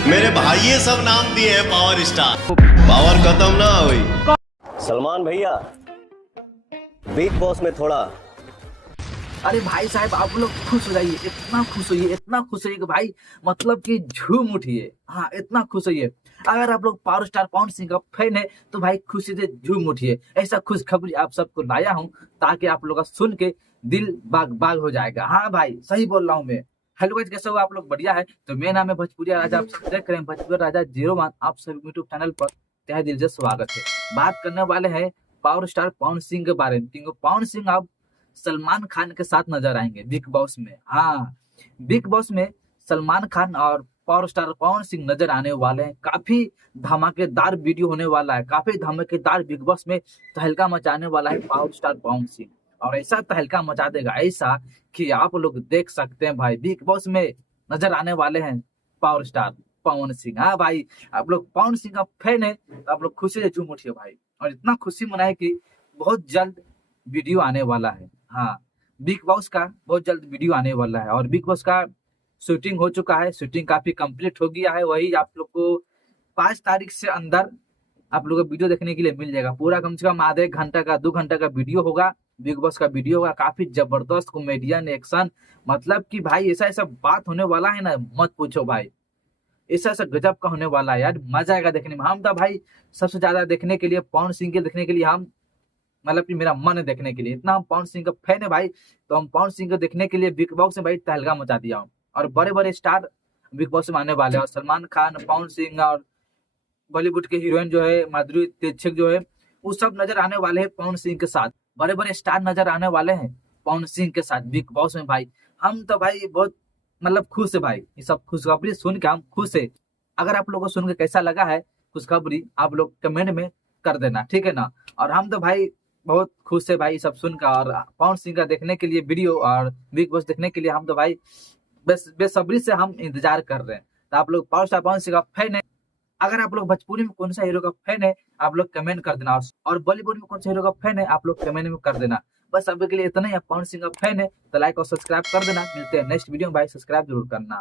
मेरे भाई ये सब नाम दिए हैं पावर स्टार। पावर खत्म ना हुई। सलमान भैया, बिग बॉस में थोड़ा। अरे भाई साहब, आप लोग खुश हो जाइए, इतना खुश होइए, इतना खुश होइए कि भाई मतलब कि झूम उठिए। हाँ, इतना खुश होइए। अगर आप लोग पावर स्टार पवन सिंह का फैन है तो भाई खुशी से झूम उठिए। ऐसा खुश खबरी आप सबको लाया हूँ ताकि आप लोग का सुन के दिल बाग बाग हो जाएगा। हाँ भाई, सही बोल रहा हूँ मैं। हेलो गाइस, कैसे हो आप लोग? बढ़िया है। तो मेरा नाम है भोजपुरिया राजा, आप सब देख रहे हैं भोजपुरिया राजा 01। आप सभी यूट्यूब चैनल पर तहे दिल से स्वागत है। बात करने वाले हैं पावर स्टार पवन सिंह के बारे में, क्योंकि पवन सिंह अब सलमान खान के साथ नजर आएंगे बिग बॉस में। हाँ, बिग बॉस में सलमान खान और पावर स्टार पवन सिंह नजर आने वाले हैं। काफी धमाकेदार वीडियो होने वाला है, काफी धमाकेदार बिग बॉस में तहलका मचाने वाला है पावर स्टार पवन सिंह। और ऐसा तहलका मचा देगा ऐसा कि आप लोग देख सकते हैं भाई, बिग बॉस में नजर आने वाले हैं पावर स्टार पवन सिंह। हाँ भाई, आप लोग पवन सिंह का फैन है तो आप लोग खुशी से झूम उठिए भाई। और इतना खुशी मनाए कि बहुत जल्द वीडियो आने वाला है। हाँ, बिग बॉस का बहुत जल्द वीडियो आने वाला है। और बिग बॉस का शूटिंग हो चुका है, शूटिंग काफी कंप्लीट हो गया है। वही आप लोग को 5 तारीख से अंदर आप लोग को वीडियो देखने के लिए मिल जाएगा। पूरा कम से कम आधे घंटा का 2 घंटा का वीडियो होगा, बिग बॉस का वीडियो होगा। काफी जबरदस्त कॉमेडियन एक्शन, मतलब कि भाई ऐसा ऐसा बात होने वाला है ना, मत पूछो भाई। ऐसा ऐसा गजब का होने वाला है यार, मजा आएगा देखने में। हम तो भाई सबसे ज्यादा देखने के लिए पवन सिंह के देखने के लिए हम, मतलब कि मेरा मन है देखने के लिए, इतना हम पवन सिंह का फैन है भाई। तो हम पवन सिंह को देखने के लिए बिग बॉस में भाई तहलका मचा दिया हूँ। और बड़े बड़े स्टार बिग बॉस में आने वाले हैं। और सलमान खान, पवन सिंह और बॉलीवुड के हीरोइन जो है माधुरी दीक्षित जो है, वो सब नजर आने वाले हैं पवन सिंह के साथ। बड़े बड़े स्टार नजर आने वाले हैं पवन सिंह के साथ बिग बॉस में भाई। हम तो भाई बहुत मतलब खुश है भाई, ये सब खुशखबरी सुन के हम खुश है। अगर आप लोगों को सुन के कैसा लगा है खुशखबरी, आप लोग कमेंट में कर देना, ठीक है ना। और हम तो भाई बहुत खुश है भाई सब सुनकर। और पवन सिंह का देखने के लिए वीडियो और बिग बॉस देखने के लिए हम तो भाई बस बेसब्री से हम इंतजार कर रहे हैं। तो आप लोग पावर स्टार पवन सिंह का फैन है, अगर आप लोग भोजपुरी में कौन सा हीरो का फैन है आप लोग कमेंट कर देना। और बॉलीवुड में कौन सा हीरो का फैन है आप लोग कमेंट में कर देना। बस अभी के लिए इतना ही। आप पवन सिंह का फैन है तो लाइक और सब्सक्राइब कर देना। मिलते हैं नेक्स्ट वीडियो में भाई, सब्सक्राइब जरूर करना।